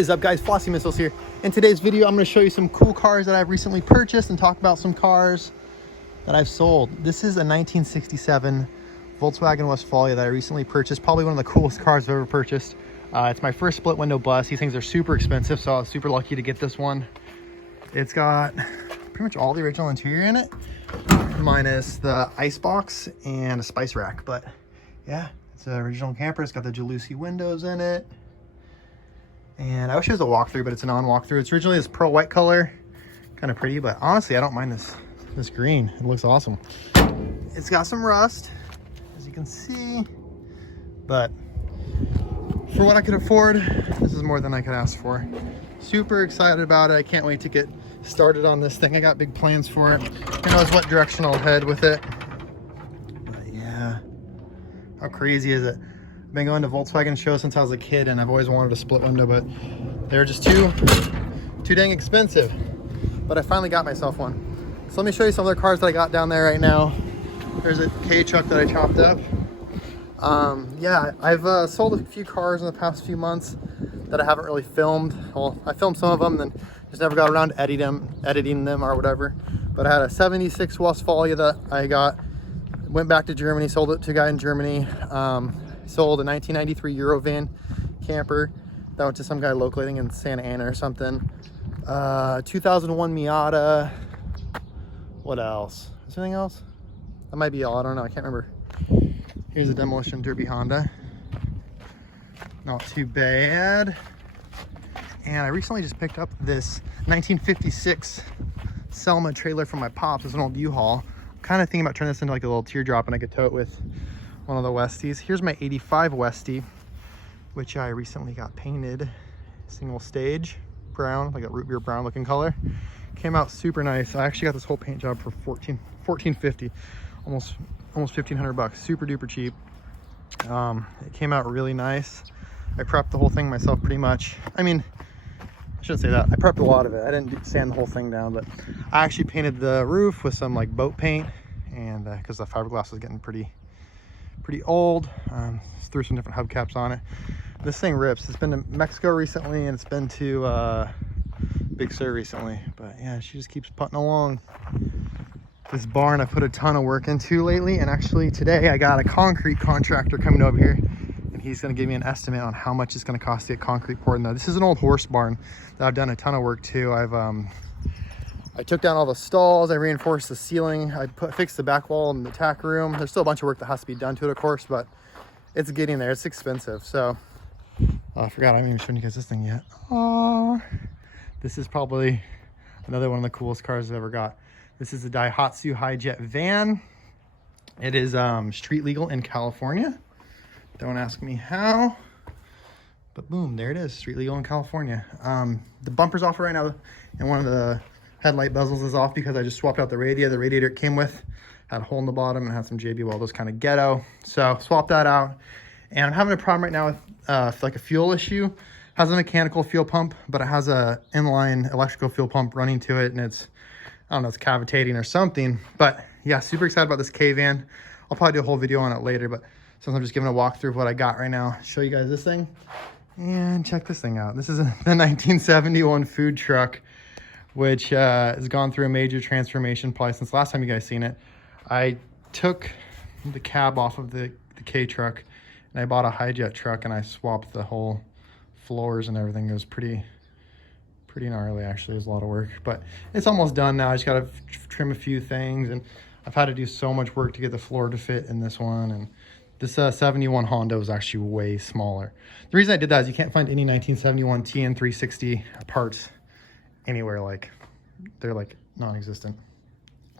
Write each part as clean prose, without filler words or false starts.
What is up, guys? Flossy Missiles here. In today's video, I'm going to show you some cool cars that I've recently purchased and talk about some cars that I've sold. This is a 1967 Volkswagen Westfalia that I recently purchased. Probably one of the coolest cars I've ever purchased. It's my first split window bus. These things are super expensive, so I was super lucky to get this one. It's got pretty much all the original interior in it, minus the ice box and a spice rack. But yeah, it's an original camper. It's got the Jalusi windows in it. And I wish it was a walkthrough, but it's a non-walkthrough. It's originally this pearl white color, kind of pretty, but honestly, I don't mind this green. It looks awesome. It's got some rust, as you can see, but for what I could afford, this is more than I could ask for. Super excited about it. I can't wait to get started on this thing. I got big plans for it. Who knows what direction I'll head with it. But yeah, how crazy is it? I've been going to Volkswagen shows since I was a kid, and I've always wanted a split window, but they're just too dang expensive. But I finally got myself one. So let me show you some other cars that I got down there right now. There's a K truck that I chopped up. Yeah, I've sold a few cars in the past few months that I haven't really filmed. Well, I filmed some of them, then just never got around to editing them or whatever. But I had a 76 Westfalia that I got, went back to Germany, sold it to a guy in Germany. Sold a 1993 Eurovan camper that went to some guy locally, I think in Santa Ana or something. 2001 Miata. What else? Is there anything else? That might be all. I don't know. I can't remember. Here's a demolition derby Honda. Not too bad. And I recently just picked up this 1956 Selma trailer from my pops. It's an old U-Haul. I'm kind of thinking about turning this into like a little teardrop, and I could tow it with one of the Westies. Here's my 85 Westie, which I recently got painted single stage brown, like a root beer brown looking color. Came out super nice. I actually got this whole paint job for $14.50, almost $1,500. Super duper cheap. It came out really nice. I prepped the whole thing myself pretty much. I mean, I shouldn't say that. I prepped a lot of it. I didn't sand the whole thing down, but I actually painted the roof with some like boat paint, and because the fiberglass was getting pretty old, threw some different hubcaps on it. This thing rips. It's been to Mexico recently, and it's been to Big Sur recently, but yeah, she just keeps putting along. This barn I put a ton of work into lately, and actually today I got a concrete contractor coming over here, and he's going to give me an estimate on how much it's going to cost to get concrete poured in there. This is an old horse barn that I've done a ton of work to. I took down all the stalls, I reinforced the ceiling, I fixed the back wall in the tack room. There's still a bunch of work that has to be done to it, of course, but it's getting there. It's expensive. So I forgot I haven't even shown you guys this thing yet. Oh, this is probably another one of the coolest cars I've ever got. This is a Daihatsu Hi-Jet van. It is street legal in California. Don't ask me how, but boom, there it is, street legal in California. The bumper's off right now, and one of the headlight bezels is off because I just swapped out the radiator. The radiator it came with had a hole in the bottom and had some JB welders, kind of ghetto. So swapped that out. And I'm having a problem right now with like a fuel issue. It has a mechanical fuel pump, but it has a inline electrical fuel pump running to it, and it's, I don't know, it's cavitating or something. But yeah, super excited about this K-van. I'll probably do a whole video on it later, but since I'm just giving a walkthrough of what I got right now, show you guys this thing. And check this thing out. This is the 1971 food truck, which has gone through a major transformation probably since last time you guys seen it. I took the cab off of the K truck, and I bought a Hi-Jet truck, and I swapped the whole floors and everything. It was pretty gnarly, actually. It was a lot of work, but it's almost done now. I just got to trim a few things, and I've had to do so much work to get the floor to fit in this one. And this 71 Honda was actually way smaller. The reason I did that is you can't find any 1971 TN360 parts anywhere. Like, they're like non-existent.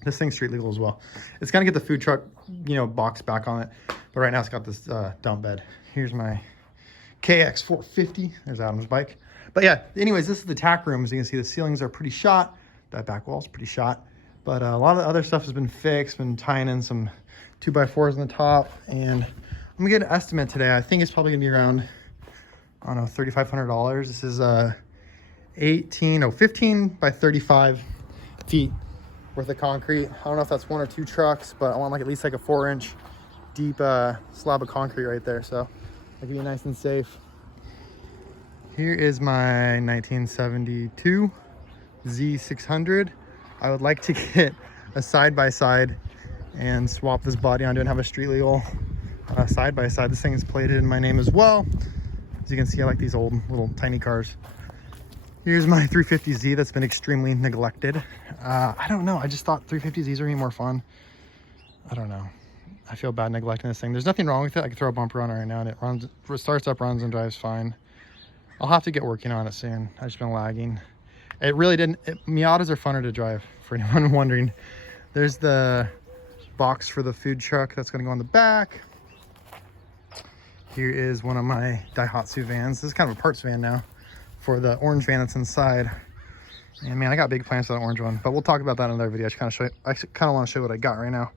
This thing's street legal as well. It's gonna get the food truck, you know, box back on it, but right now it's got this dump bed. Here's my KX450. There's Adam's bike. But yeah, anyways, this is the tack room. As you can see, the ceilings are pretty shot. That back wall's pretty shot, but a lot of the other stuff has been fixed. Been tying in some 2x4s on the top, and I'm gonna get an estimate today. I think it's probably gonna be around, I don't know, $3,500. This is 15 by 35 feet worth of concrete. I don't know if that's one or two trucks, but I want like at least like a 4-inch deep slab of concrete right there, so I'll give you nice and safe. Here is my 1972 Z600. I would like to get a side-by-side and swap this body onto and have a street legal side-by-side. This thing is plated in my name as well. As you can see, I like these old little tiny cars. Here's my 350Z that's been extremely neglected. I don't know, I just thought 350Zs are gonna be more fun. I don't know. I feel bad neglecting this thing. There's nothing wrong with it. I could throw a bumper on it right now and it runs, starts up, runs and drives fine. I'll have to get working on it soon. I've just been lagging. It really didn't, Miatas are funner to drive, for anyone wondering. There's the box for the food truck that's gonna go on the back. Here is one of my Daihatsu vans. This is kind of a parts van now for the orange van that's inside. And man, I got big plans for that orange one, but we'll talk about that in another video. I kind of want to show you what I got right now.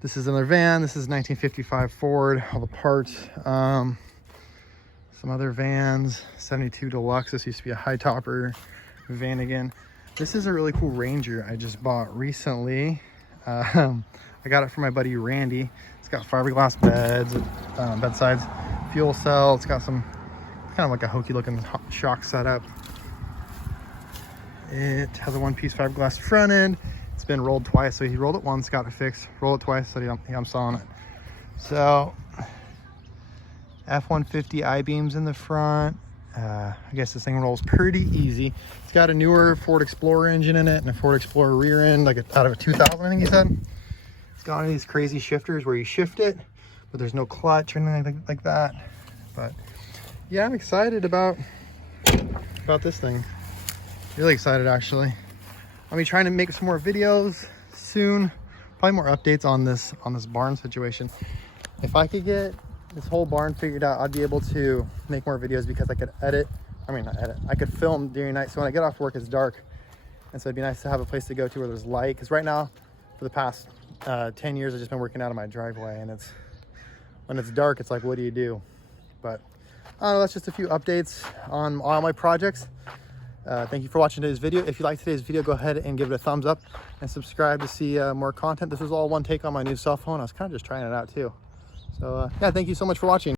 This is another van. This is 1955 Ford, all the parts. Some other vans, 72 Deluxe. This used to be a high topper van again. This is a really cool Ranger I just bought recently. I got it from my buddy Randy. It's got fiberglass beds, bedsides, fuel cell. It's got some kind of like a hokey looking shock setup. It has a one-piece fiberglass front end. It's been rolled twice, so he rolled it once, got it fixed. Roll it twice, so I'm selling it. So F-150 I-beams in the front. I guess this thing rolls pretty easy. It's got a newer Ford Explorer engine in it and a Ford Explorer rear end, like out of a 2000, I think he said. It's got one of these crazy shifters where you shift it, but there's no clutch or anything like that. But yeah, I'm excited about this thing. Really excited, actually. I'll be trying to make some more videos soon. Probably more updates on this barn situation. If I could get this whole barn figured out, I'd be able to make more videos because I could I could film during night. So when I get off work, it's dark. And so it'd be nice to have a place to go to where there's light. Because right now, for the past 10 years, I've just been working out of my driveway. And when it's dark, it's like, what do you do? But that's just a few updates on all my projects. Thank you for watching today's video. If you liked today's video, go ahead and give it a thumbs up and subscribe to see more content. This was all one take on my new cell phone. I was kind of just trying it out too. So yeah, thank you so much for watching.